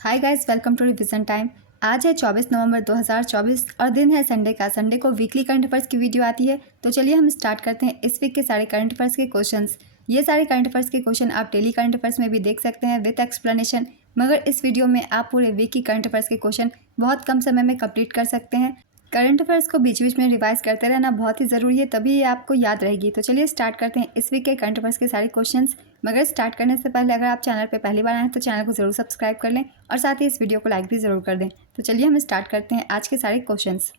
Hi guys, welcome to revision time. आज है 24 नवंबर 2024 और दिन है संडे का। संडे को वीकली करंट अफेयर्स की वीडियो आती है। तो चलिए हम स्टार्ट करते हैं इस वीक के सारे करंट अफेयर्स के क्वेश्चंस। ये सारे करंट अफेयर्स के क्वेश्चन आप डेली करंट अफेयर्स में भी देख सकते हैं विद एक्सप्लेनेशन, मगर इस वीडियो में आप पूरे वीक की करंट अफेयर्स के क्वेश्चन बहुत कम समय में कंप्लीट कर सकते हैं। करंट अफेयर्स को बीच बीच में रिवाइज करते रहना बहुत ही ज़रूरी है, तभी ये आपको याद रहेगी। तो चलिए स्टार्ट करते हैं इस वीक के करंट अफेयर्स के सारे क्वेश्चंस। मगर स्टार्ट करने से पहले अगर आप चैनल पे पहली बार आए हैं तो चैनल को ज़रूर सब्सक्राइब कर लें और साथ ही इस वीडियो को लाइक भी ज़रूर कर दें। तो चलिए हम स्टार्ट करते हैं आज के सारे क्वेश्चंस।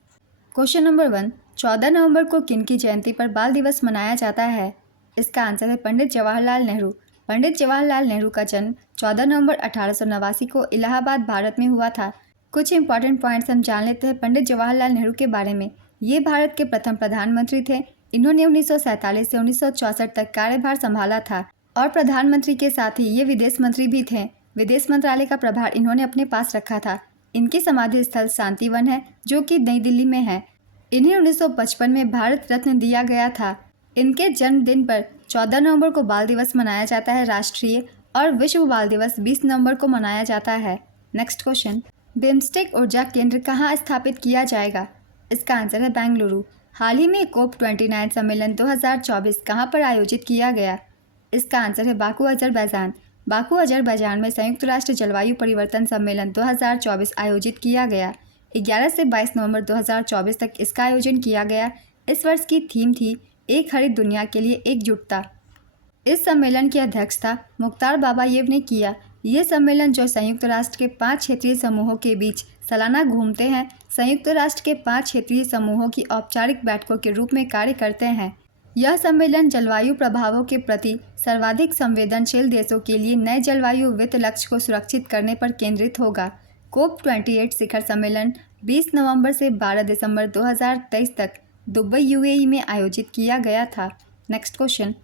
क्वेश्चन नंबर 1, 14 नवंबर को किन की जयंती पर बाल दिवस मनाया जाता है? इसका आंसर है पंडित जवाहरलाल नेहरू। पंडित जवाहरलाल नेहरू का जन्म 14 नवंबर 1889 को इलाहाबाद, भारत में हुआ था। कुछ इंपॉर्टेंट पॉइंट्स हम जान लेते हैं पंडित जवाहरलाल नेहरू के बारे में। ये भारत के प्रथम प्रधानमंत्री थे। इन्होंने 1947 से 1964 तक कार्यभार संभाला था और प्रधानमंत्री के साथ ही ये विदेश मंत्री भी थे। विदेश मंत्रालय का प्रभार इन्होंने अपने पास रखा था। इनकी समाधि स्थल शांतिवन है जो कि नई दिल्ली में है। इन्हें 1955 में भारत रत्न दिया गया था। इनके जन्मदिन पर 14 नवंबर को बाल दिवस मनाया जाता है राष्ट्रीय, और विश्व बाल दिवस 20 नवंबर को मनाया जाता है। नेक्स्ट क्वेश्चन, बिम्स्टेक ऊर्जा केंद्र कहाँ स्थापित किया जाएगा? इसका आंसर है बेंगलुरु। हाल ही में कोप 29 सम्मेलन 2024 कहाँ पर आयोजित किया गया? इसका आंसर है बाकू, अजरबैजान। बाकू, अजरबैजान में संयुक्त राष्ट्र जलवायु परिवर्तन सम्मेलन 2024 आयोजित किया गया। 11 से 22 नवंबर 2024 तक इसका आयोजन किया गया। इस वर्ष की थीम थी एक हरित दुनिया के लिए एकजुटता। इस सम्मेलन की अध्यक्षता मुख्तार बाबायेव ने किया। ये सम्मेलन जो संयुक्त राष्ट्र के 5 क्षेत्रीय समूहों के बीच सालाना घूमते हैं, संयुक्त राष्ट्र के 5 क्षेत्रीय समूहों की औपचारिक बैठकों के रूप में कार्य करते हैं। यह सम्मेलन जलवायु प्रभावों के प्रति सर्वाधिक संवेदनशील देशों के लिए नए जलवायु वित्त लक्ष्य को सुरक्षित करने पर केंद्रित होगा। कोप 28 शिखर सम्मेलन 20 नवंबर से 12 दिसंबर 2023 तक दुबई, यूएई में आयोजित किया गया था। नेक्स्ट क्वेश्चन,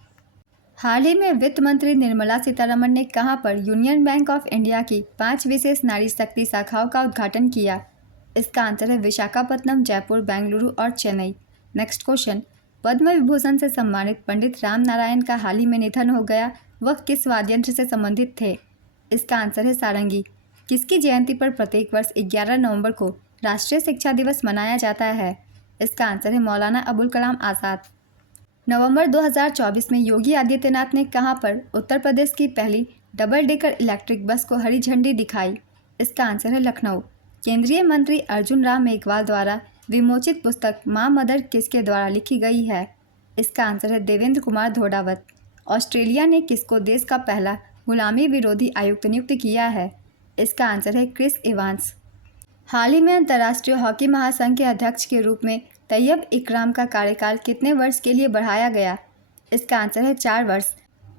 हाल ही में वित्त मंत्री निर्मला सीतारमण ने कहां पर यूनियन बैंक ऑफ इंडिया की 5 विशेष नारी शक्ति शाखाओं का उद्घाटन किया? इसका आंसर है विशाखापत्तनम, जयपुर, बेंगलुरु और चेन्नई। नेक्स्ट क्वेश्चन, पद्म विभूषण से सम्मानित पंडित राम नारायण का हाल ही में निधन हो गया। वह किस वाद्ययंत्र से संबंधित थे? इसका आंसर है सारंगी। किसकी जयंती पर प्रत्येक वर्ष 11 नवंबर को राष्ट्रीय शिक्षा दिवस मनाया जाता है? इसका आंसर है मौलाना अबुल कलाम आज़ाद। नवंबर 2024 में योगी आदित्यनाथ ने कहां पर उत्तर प्रदेश की पहली डबल डेकर इलेक्ट्रिक बस को हरी झंडी दिखाई? इसका आंसर है लखनऊ। केंद्रीय मंत्री अर्जुन राम मेघवाल द्वारा विमोचित पुस्तक माँ मदर किसके द्वारा लिखी गई है? इसका आंसर है देवेंद्र कुमार धोडावत। ऑस्ट्रेलिया ने किसको देश का पहला गुलामी विरोधी आयुक्त नियुक्त किया है? इसका आंसर है क्रिस इवांस। हाल ही में अंतर्राष्ट्रीय हॉकी महासंघ के अध्यक्ष के रूप में तैयब इकराम का कार्यकाल कितने वर्ष के लिए बढ़ाया गया? इसका आंसर है 4 वर्ष।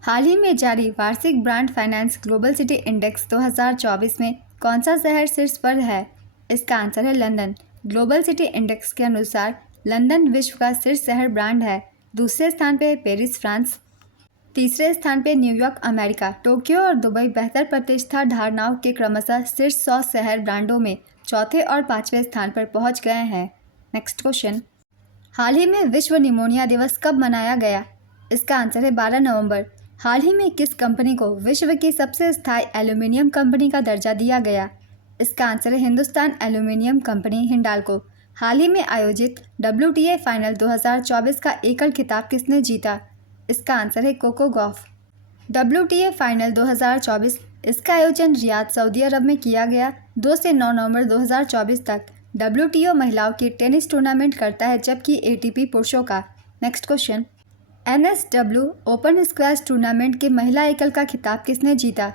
हाल ही में जारी वार्षिक brand finance global city index 2024 में कौन सा शहर शीर्ष पर है? इसका आंसर है लंदन। ग्लोबल सिटी इंडेक्स के अनुसार लंदन विश्व का शीर्ष शहर ब्रांड है। दूसरे स्थान पे है पेरिस, फ्रांस। तीसरे स्थान पे न्यूयॉर्क, अमेरिका। टोक्यो और दुबई बेहतर प्रतिष्ठा धारणाओं के क्रमशः शीर्ष 100 शहर ब्रांडों में चौथे और 5वें स्थान पर पहुंच गए हैं। नेक्स्ट क्वेश्चन, हाल ही में विश्व निमोनिया दिवस कब मनाया गया? इसका आंसर है 12 नवंबर। हाल ही में किस कंपनी को विश्व की सबसे स्थायी एल्यूमिनियम कंपनी का दर्जा दिया गया? इसका आंसर है हिंदुस्तान एल्यूमिनियम कंपनी हिंडाल्को। हाल ही में आयोजित WTA फाइनल 2024 का एकल खिताब किसने जीता? इसका आंसर है कोको गॉफ। WTA फाइनल 2024 इसका आयोजन रियाद, सऊदी अरब में किया गया। 2 से 9 नवंबर 2024 तक WTO महिलाओं की टेनिस टूर्नामेंट करता है, जबकि ATP पुरुषों का। Next question, NSW open squash tournament के महिला एकल का खिताब किसने जीता?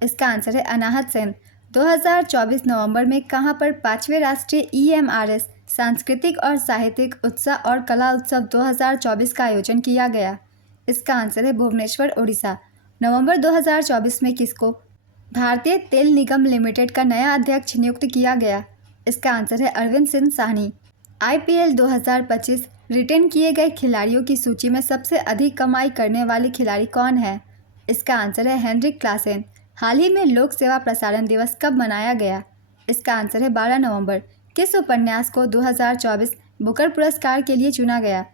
इसका आंसर है अनाहत सेन। 2024 नवंबर में कहां पर 5वें राष्ट्रीय EMRS सांस्कृतिक और साहित्यिक उत्साह और कला उत्सव 2024 का आयोजन किया गया? इसका आंसर है भुवनेश्वर, उड़ीसा। नवंबर 2024 में किसको भारतीय तेल निगम लिमिटेड का नया अध्यक्ष नियुक्त किया गया? इसका आंसर है अरविंद सिंह साहनी। IPL 2025 रिटेन किए गए खिलाड़ियों की सूची में सबसे अधिक कमाई करने वाले खिलाड़ी कौन है? इसका आंसर है हेनरिक क्लासेन। हाल ही में लोक सेवा प्रसारण दिवस कब मनाया गया? इसका आंसर है 12 नवंबर। किस उपन्यास को 2024 बुकर पुरस्कार के लिए चुना गया?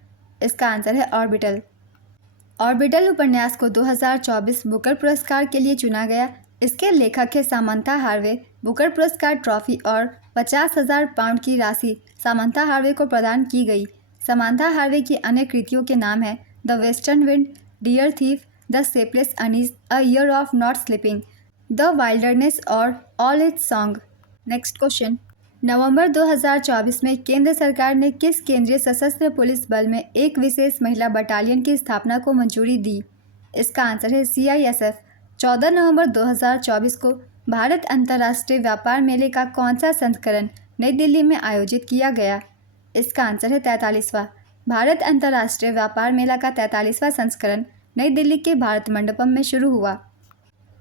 इसका आंसर है ऑर्बिटल। ऑर्बिटल उपन्यास को 2024 बुकर पुरस्कार के लिए चुना गया। इसके लेखक है सामंथा हार्वे। बुकर पुरस्कार ट्रॉफी और 50,000 पाउंड की राशि सामंथा हार्वे को प्रदान की गई। सामंथा हार्वे की अन्य कृतियों के नाम हैं the western wind, dear thief, the shapeless unease, a year of not sleeping, the wilderness और all its song. Next question, नवंबर 2024 में केंद्र सरकार ने किस केंद्रीय सशस्त्र पुलिस बल में एक विशेष महिला बटालियन की स्थापना को मंजूरी दी? इसका आंसर है CISF। 14 नवंबर 2024 को भारत अंतर्राष्ट्रीय व्यापार मेले का कौन सा संस्करण नई दिल्ली में आयोजित किया गया? इसका आंसर है 43वां। भारत अंतर्राष्ट्रीय व्यापार मेला का 43वां संस्करण नई दिल्ली के भारत मंडपम में शुरू हुआ।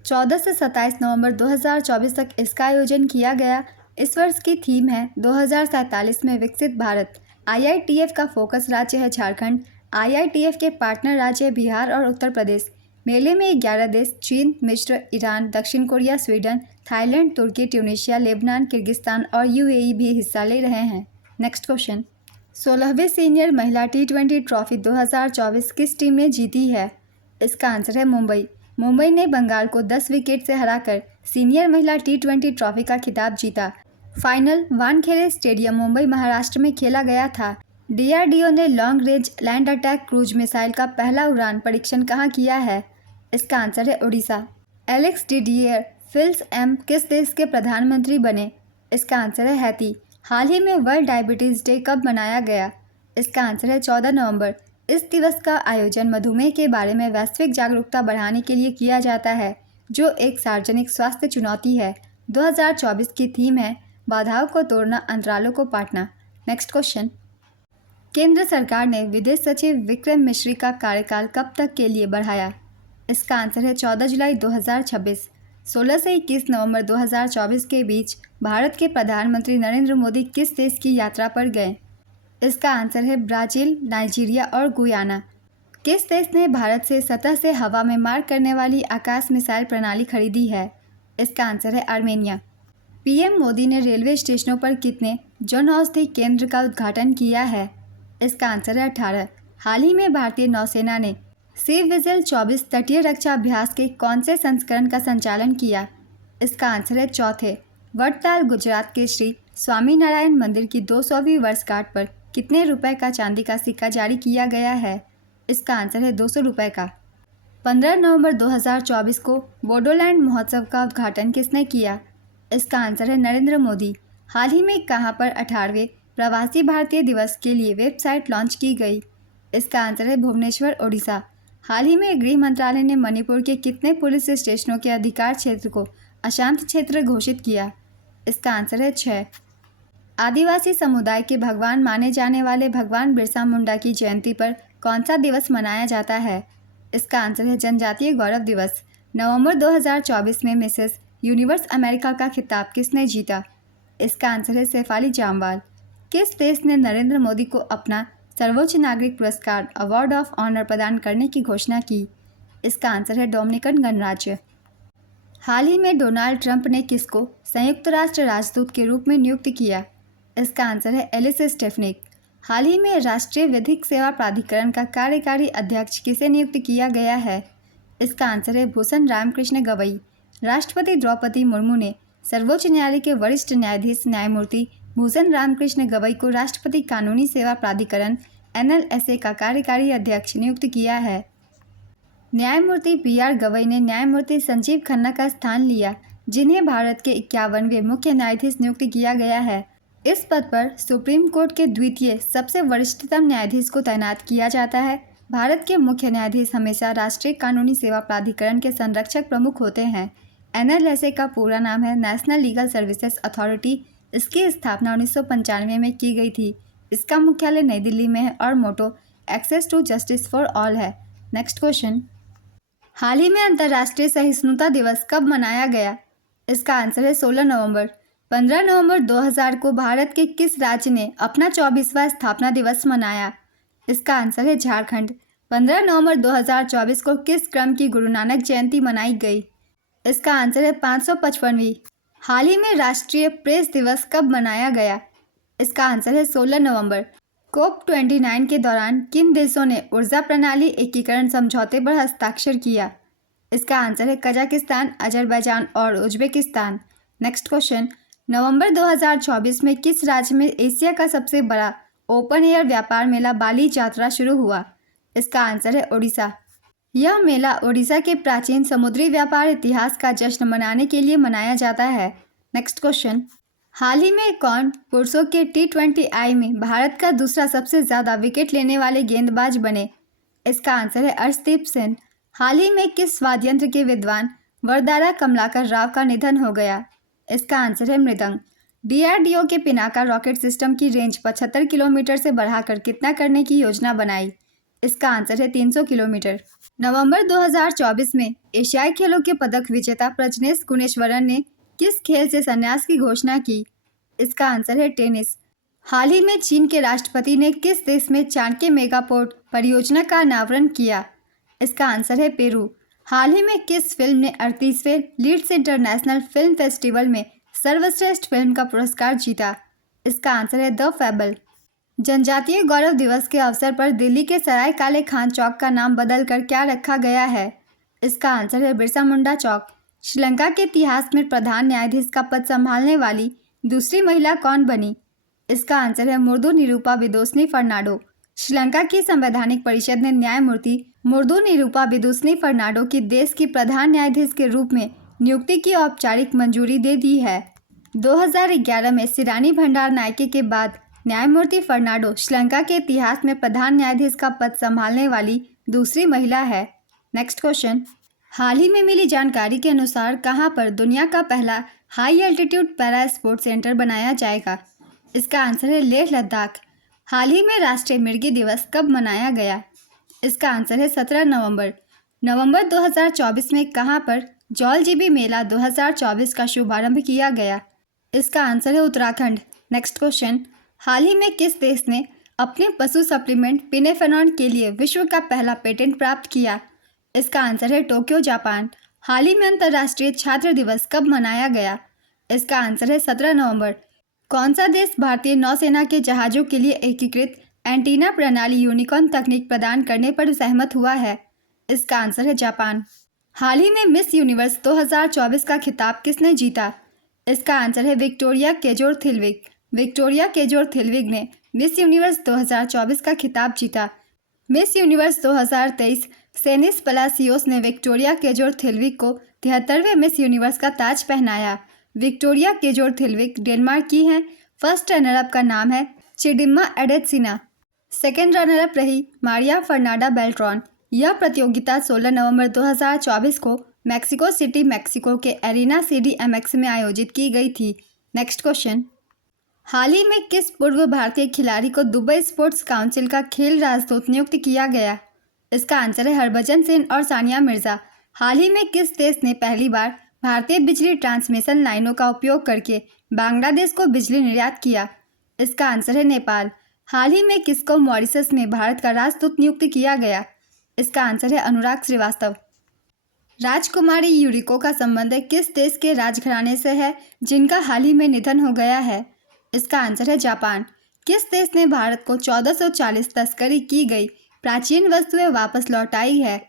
14 से 27 नवंबर 2024 तक इसका आयोजन किया गया। इस वर्ष की थीम है 2047 में विकसित भारत। IITF का फोकस राज्य है झारखंड। IITF के पार्टनर राज्य है बिहार और उत्तर प्रदेश। मेले में 11 देश चीन, मिस्र, ईरान, दक्षिण कोरिया, स्वीडन, थाईलैंड, तुर्की, ट्यूनीशिया, लेबनान, किर्गिस्तान और UAE भी हिस्सा ले रहे हैं। नेक्स्ट क्वेश्चन, 16वीं सीनियर महिला T20 ट्रॉफी 2024 किस टीम ने जीती है? इसका आंसर है मुंबई। मुंबई ने बंगाल को 10 विकेट से हराकर सीनियर महिला T20 ट्रॉफी का खिताब जीता। फाइनल वानखेड़े स्टेडियम मुंबई महाराष्ट्र में खेला गया था। DRDO ने long range land attack cruise missile का पहला उड़ान परीक्षण कहाँ किया है? इसका आंसर है उड़ीसा। एलेक्स डिडियर फिल्स एम किस देश के प्रधानमंत्री बने? इसका आंसर है हैती। हाल ही में वर्ल्ड डायबिटीज़ डे कब मनाया गया? इसका आंसर है 14 नवंबर। इस दिवस का आयोजन मधुमेह के बारे में वैश्विक जागरूकता बढ़ाने के लिए किया जाता है, जो एक सार्वजनिक स्वास्थ्य चुनौती है। 2024 की थीम है बाधाओं को तोड़ना, अंतरालों को पाटना। नेक्स्ट क्वेश्चन, केंद्र सरकार ने विदेश सचिव विक्रम मिश्री का कार्यकाल कब तक के लिए बढ़ाया? इसका आंसर है 14 जुलाई 2026। 16 से 21 नवंबर 2024 के बीच भारत के प्रधानमंत्री नरेंद्र मोदी किस देश की यात्रा पर गए? इसका आंसर है ब्राज़ील, नाइजीरिया और गुयाना। किस देश ने भारत से सतह से हवा में मार करने वाली आकाश मिसाइल प्रणाली खरीदी है? इसका आंसर है आर्मेनिया। PM मोदी ने रेलवे स्टेशनों पर कितने जन औषधि केंद्र का उद्घाटन किया है? इसका आंसर है 18। हाल ही में भारतीय नौसेना ने सी विजिल 24 तटीय रक्षा अभ्यास के कौन से संस्करण का संचालन किया? इसका आंसर है चौथे। वडताल गुजरात के श्री स्वामीनारायण मंदिर की 200वीं वर्षगांठ पर कितने रुपए का चांदी का सिक्का जारी किया गया है? इसका आंसर है 200 रुपये का। 15 नवंबर 2024 को बोडोलैंड महोत्सव का उद्घाटन किसने किया? इसका आंसर है नरेंद्र मोदी। हाल ही में कहां पर 18वें प्रवासी भारतीय दिवस के लिए वेबसाइट लॉन्च की गई? इसका आंसर है भुवनेश्वर, ओडिशा। हाल ही में गृह मंत्रालय ने मणिपुर के कितने पुलिस स्टेशनों के अधिकार क्षेत्र को अशांत क्षेत्र घोषित किया? इसका आंसर है 6। आदिवासी समुदाय के भगवान माने जाने वाले भगवान बिरसा मुंडा की जयंती पर कौन सा दिवस मनाया जाता है? इसका आंसर है जनजातीय गौरव दिवस। नवंबर 2024 में मिसेस यूनिवर्स अमेरिका का खिताब किसने जीता? इसका आंसर है शेफाली जामवाल। किस देश ने नरेंद्र मोदी को अपना सर्वोच्च नागरिक पुरस्कार अवार्ड ऑफ ऑनर प्रदान करने की घोषणा की? इसका आंसर है डोमिनिकन गणराज्य। हाल ही में डोनाल्ड ट्रंप ने किसको संयुक्त राष्ट्र राजदूत के रूप में नियुक्त किया? इसका आंसर है एलिस स्टेफनिक। हाल ही में राष्ट्रीय विधिक सेवा प्राधिकरण का कार्यकारी अध्यक्ष किसे नियुक्त किया गया है? इसका आंसर है भूषण रामकृष्ण गवई। राष्ट्रपति द्रौपदी मुर्मू ने सर्वोच्च न्यायालय के वरिष्ठ न्यायाधीश न्यायमूर्ति भूषण रामकृष्ण गवई को राष्ट्रपति कानूनी सेवा प्राधिकरण NLSA का कार्यकारी अध्यक्ष नियुक्त किया है। न्यायमूर्ति BR गवई ने न्यायमूर्ति संजीव खन्ना का स्थान लिया, जिन्हें भारत के 51वें मुख्य न्यायाधीश नियुक्त किया गया है। इस पद पर सुप्रीम कोर्ट के द्वितीय सबसे वरिष्ठतम न्यायाधीश को तैनात किया जाता है। भारत के मुख्य न्यायाधीश हमेशा राष्ट्रीय कानूनी सेवा प्राधिकरण के संरक्षक प्रमुख होते हैं। NLSA का पूरा नाम है नेशनल लीगल सर्विसेज अथॉरिटी। इसकी स्थापना 1995 में की गई थी। इसका मुख्यालय नई दिल्ली में है और motto access to justice for all है। नेक्स्ट क्वेश्चन, हाल ही में अंतर्राष्ट्रीय सहिष्णुता दिवस कब मनाया गया? इसका आंसर है 16 नवंबर। 15 नवंबर 2000 को भारत के किस राज्य ने अपना 24वां स्थापना दिवस मनाया? इसका आंसर है झारखंड। 15 नवंबर 2024 को किस क्रम की गुरु नानक जयंती मनाई गई? इसका आंसर है 555वीं। हाल ही में राष्ट्रीय प्रेस दिवस कब मनाया गया? इसका आंसर है 16 नवंबर। COP29 के दौरान किन देशों ने ऊर्जा प्रणाली एकीकरण समझौते पर हस्ताक्षर किया? इसका आंसर है कजाकिस्तान, अजरबैजान और उज्बेकिस्तान। नेक्स्ट क्वेश्चन, नवंबर 2024 में किस राज्य में एशिया का सबसे बड़ा ओपन एयर व्यापार मेला बाली यात्रा शुरू हुआ? इसका आंसर है ओडिशा। यह मेला ओडिशा के प्राचीन समुद्री व्यापार इतिहास का जश्न मनाने के लिए मनाया जाता है। नेक्स्ट क्वेश्चन, हाल ही में कौन पुरुषों के T20I में भारत का दूसरा सबसे ज़्यादा विकेट लेने वाले गेंदबाज बने? इसका आंसर है अर्शदीप सिंह। हाल ही में किस वाद्य यंत्र के विद्वान वरदारा कमलाकर राव का निधन हो गया? इसका आंसर है मृदंग। DRDO के पिनाका रॉकेट सिस्टम की रेंज 75 किलोमीटर से बढ़ाकर कितना करने की योजना बनाई? इसका आंसर है 300 किलोमीटर। नवंबर 2024 में एशियाई खेलों के पदक विजेता प्रजनेश गुणेश्वरन ने किस खेल से संन्यास की घोषणा की? इसका आंसर है टेनिस। हाल ही में चीन के राष्ट्रपति ने किस देश में चाणक्य मेगापोर्ट परियोजना का अनावरण किया? इसका आंसर है पेरू। हाल ही में किस फिल्म ने 38वें लीड्स इंटरनेशनल फिल्म फेस्टिवल में सर्वश्रेष्ठ फिल्म का पुरस्कार जीता? इसका आंसर है द फेबल। जनजातीय गौरव दिवस के अवसर पर दिल्ली के सराय काले खान चौक का नाम बदलकर क्या रखा गया है? इसका आंसर है बिरसा मुंडा चौक। श्रीलंका के इतिहास में प्रधान न्यायाधीश का पद संभालने वाली दूसरी महिला कौन बनी? इसका आंसर है मुर्दू निरूपा विदोस्नी फर्नांडो। श्रीलंका की संवैधानिक परिषद ने न्यायमूर्ति मुर्दू निरूपा विदोस्नी फर्नांडो की देश की प्रधान न्यायाधीश के रूप में नियुक्ति की औपचारिक मंजूरी दे दी है। 2011 में सिरानी भंडार नायके के बाद न्यायमूर्ति फर्नांडो श्रीलंका के इतिहास में प्रधान न्यायाधीश का पद संभालने वाली दूसरी महिला है। नेक्स्ट क्वेश्चन, हाल ही में मिली जानकारी के अनुसार कहां पर दुनिया का पहला high altitude para sports centre बनाया जाएगा? इसका आंसर है लेह लद्दाख। हाल ही में राष्ट्रीय मिर्गी दिवस कब मनाया गया? इसका आंसर है 17 नवंबर। नवंबर 2024 में कहां पर जौलजीबी मेला 2024 का शुभारंभ किया गया? इसका आंसर है उत्तराखंड। नेक्स्ट क्वेश्चन, हाल ही में किस देश ने अपने पशु सप्लीमेंट पिनेफेनॉन के लिए विश्व का पहला पेटेंट प्राप्त किया? इसका आंसर है टोक्यो, जापान। हाल ही में अंतर्राष्ट्रीय छात्र दिवस कब मनाया गया? इसका आंसर है 17 नवंबर। कौन सा देश भारतीय नौसेना के जहाज़ों के लिए एकीकृत एंटीना प्रणाली यूनिकॉर्न तकनीक प्रदान करने पर सहमत हुआ है? इसका आंसर है जापान। हाल ही में मिस यूनिवर्स 2024 का खिताब किसने जीता? इसका आंसर है विक्टोरिया केजोर थिलविग। विक्टोरिया केजोर थिलविग ने मिस यूनिवर्स 2024 का खिताब जीता। मिस यूनिवर्स 2023 सेनिस पलासियोस ने विक्टोरिया केजोर थिलविग को 73वें मिस यूनिवर्स का ताज पहनाया। विक्टोरिया केजोर थिलविग डेनमार्क की हैं। फर्स्ट रनरअप का नाम है चिडिम्मा एडेटसिना। सेकेंड रनरअप रही मारिया फर्नांडा बेल्ट्रॉन। यह प्रतियोगिता 16 नवंबर 2024 को मैक्सिको सिटी, मैक्सिको के एरिना CDMX में आयोजित की गई थी। नेक्स्ट क्वेश्चन, हाल ही में किस पूर्व भारतीय खिलाड़ी को दुबई स्पोर्ट्स काउंसिल का खेल राजदूत नियुक्त किया गया? इसका आंसर है हरभजन सिंह और सानिया मिर्जा। हाल ही में किस देश ने पहली बार भारतीय बिजली ट्रांसमिशन लाइनों का उपयोग करके बांग्लादेश को बिजली निर्यात किया? इसका आंसर है नेपाल। हाल ही में किसको मॉरिशस में भारत का राजदूत नियुक्त किया गया? इसका आंसर है अनुराग श्रीवास्तव। राजकुमारी यूरिको का संबंध किस देश के राजघराने से है जिनका हाल ही में निधन हो गया है? इसका आंसर है जापान। किस देश ने भारत को 1440 तस्करी की गई प्राचीन वस्तुएं वापस लौटाई है?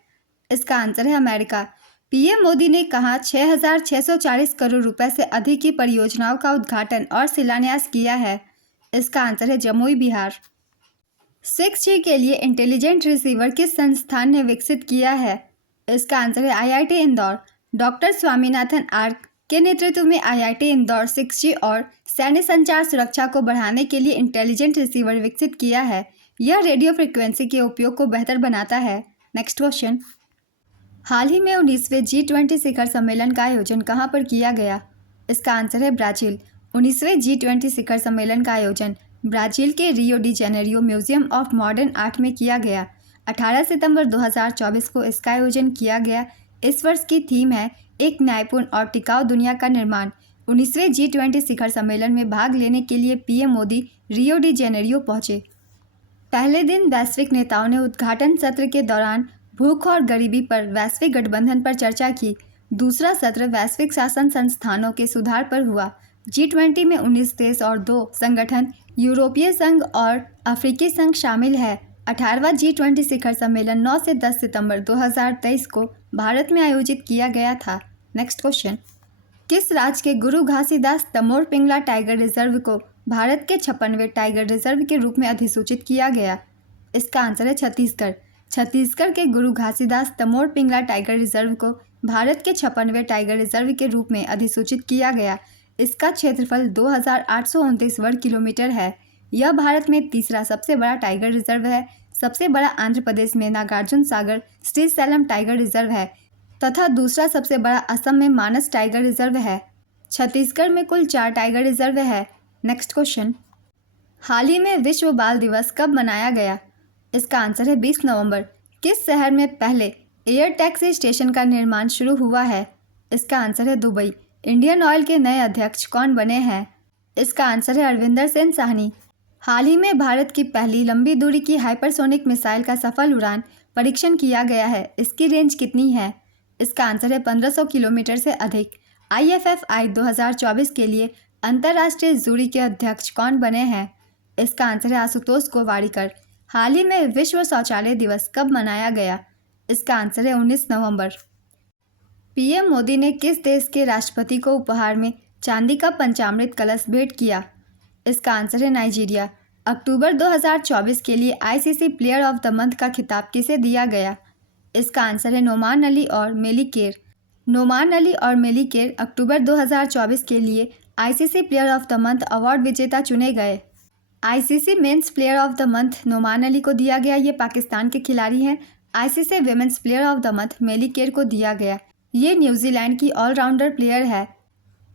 इसका आंसर है अमेरिका। PM मोदी ने कहा 6,640 करोड़ रुपए से अधिक की परियोजनाओं का उद्घाटन और शिलान्यास किया है? इसका आंसर है जमुई, बिहार। 6G के लिए इंटेलिजेंट रिसीवर किस संस्थान ने विकसित किया है? इसका आंसर है IIT Indore. Doctor Swaminathan R के नेतृत्व में IIT इंदौर 6G और सैन्य संचार सुरक्षा को बढ़ाने के लिए इंटेलिजेंट रिसीवर विकसित किया है। यह रेडियो फ्रिक्वेंसी के उपयोग को बेहतर बनाता है। नेक्स्ट क्वेश्चन, हाल ही में 19वें G20 शिखर सम्मेलन का आयोजन कहां पर किया गया? इसका आंसर है ब्राज़ील। 19वें G20 शिखर सम्मेलन का आयोजन ब्राज़ील के Rio de Janeiro museum of modern art में किया गया। 18 सितंबर 2024 को इसका आयोजन किया गया। इस वर्ष की थीम है एक न्यायपूर्ण और टिकाऊ दुनिया का निर्माण। 19वें G20 शिखर सम्मेलन में भाग लेने के लिए PM Modi Rio de Janeiro पहुंचे। पहले दिन वैश्विक नेताओं ने उद्घाटन सत्र के दौरान भूख और गरीबी पर वैश्विक गठबंधन पर चर्चा की। दूसरा सत्र वैश्विक शासन संस्थानों के सुधार पर हुआ। G20 में 19 देश और 2 संगठन यूरोपीय संघ और अफ्रीकी संघ शामिल है। 18वां G20 शिखर सम्मेलन 9 से 10 सितंबर 2023 को भारत में आयोजित किया गया था। नेक्स्ट क्वेश्चन, किस राज्य के गुरु घासीदास तमोर पिंगला टाइगर रिजर्व को भारत के 56वें टाइगर रिजर्व के रूप में अधिसूचित किया गया? इसका आंसर है छत्तीसगढ़। छत्तीसगढ़ के गुरु घासीदास तमोर पिंगला टाइगर रिजर्व को भारत के 56वें टाइगर रिजर्व के रूप में अधिसूचित किया गया। इसका क्षेत्रफल 2829 वर्ग किलोमीटर है। यह भारत में तीसरा सबसे बड़ा टाइगर रिजर्व है। सबसे बड़ा आंध्र प्रदेश में नागार्जुन सागर श्रीशैलम टाइगर रिजर्व है तथा दूसरा सबसे बड़ा असम में मानस टाइगर रिजर्व है। छत्तीसगढ़ में कुल 4 टाइगर रिजर्व है। नेक्स्ट क्वेश्चन, हाल ही में विश्व बाल दिवस कब मनाया गया? इसका आंसर है 20 नवंबर। किस शहर में पहले एयर टैक्सी स्टेशन का निर्माण शुरू हुआ है? इसका आंसर है दुबई। इंडियन ऑयल के नए अध्यक्ष कौन बने हैं? इसका आंसर है अरविंदर सिंह साहनी। हाल ही में भारत की पहली लंबी दूरी की हाइपरसोनिक मिसाइल का सफल उड़ान परीक्षण किया गया है। इसकी रेंज कितनी है? इसका आंसर है 1500 किलोमीटर से अधिक। IFFI 2024 के लिए अंतर्राष्ट्रीय जूरी के अध्यक्ष कौन बने हैं? इसका आंसर है आशुतोष गोवारिकर। हाल ही में विश्व शौचालय दिवस कब मनाया गया? इसका आंसर है 19 नवंबर। PM मोदी ने किस देश के राष्ट्रपति को उपहार में चांदी का पंचामृत कलश भेंट किया? इसका आंसर है नाइजीरिया। अक्टूबर 2024 के लिए ICC player of the month का खिताब किसे दिया गया? इसका आंसर है नोमान अली और मेली केर। नोमान अली और मेली केर अक्टूबर 2024 के लिए ICC player of the month award विजेता चुने गए। ICC men's player of the month Noman Ali को दिया गया, ये पाकिस्तान के खिलाड़ी हैं। ICC women's player of the month मेली केर को दिया गया, ये न्यूजीलैंड की ऑलराउंडर प्लेयर है।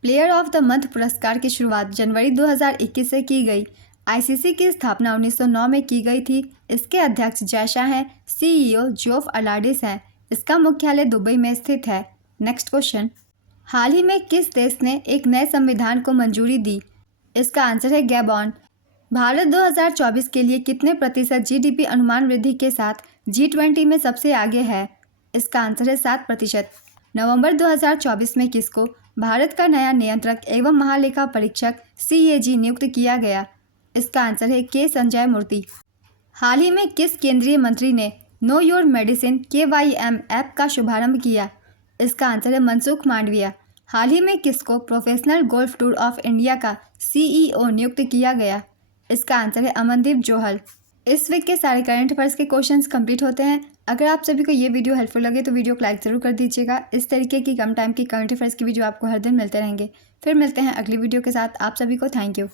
प्लेयर ऑफ द मंथ पुरस्कार की शुरुआत जनवरी 2021 से की गई। ICC की स्थापना 1909 में की गई थी। इसके अध्यक्ष जैशा हैं। CEO जोफ अलाडिस हैं। इसका मुख्यालय दुबई में स्थित है। नेक्स्ट क्वेश्चन, हाल ही में किस देश ने एक नए संविधान को मंजूरी दी? इसका आंसर है गैबॉन। भारत 2024 के लिए कितने प्रतिशत GDP अनुमान वृद्धि के साथ G20 में सबसे आगे है? इसका आंसर है 7%। नवंबर 2024 में किसको भारत का नया नियंत्रक एवं महालेखा परीक्षक CAG नियुक्त किया गया? इसका आंसर है K संजय मूर्ति। हाल ही में किस केंद्रीय मंत्री ने know your medicine KYM app का शुभारंभ किया? इसका आंसर है मनसुख मांडविया। हाल ही में किसको professional golf tour of India का CEO नियुक्त किया गया? इसका आंसर है अमनदीप जोहल। इस वीक के सारे करंट अफेयर्स के क्वेश्चंस कंप्लीट होते हैं। अगर आप सभी को ये वीडियो हेल्पफुल लगे तो वीडियो को लाइक ज़रूर कर दीजिएगा। इस तरीके की कम टाइम की करंट अफेयर्स की वीडियो आपको हर दिन मिलते रहेंगे। फिर मिलते हैं अगली वीडियो के साथ। आप सभी को थैंक यू।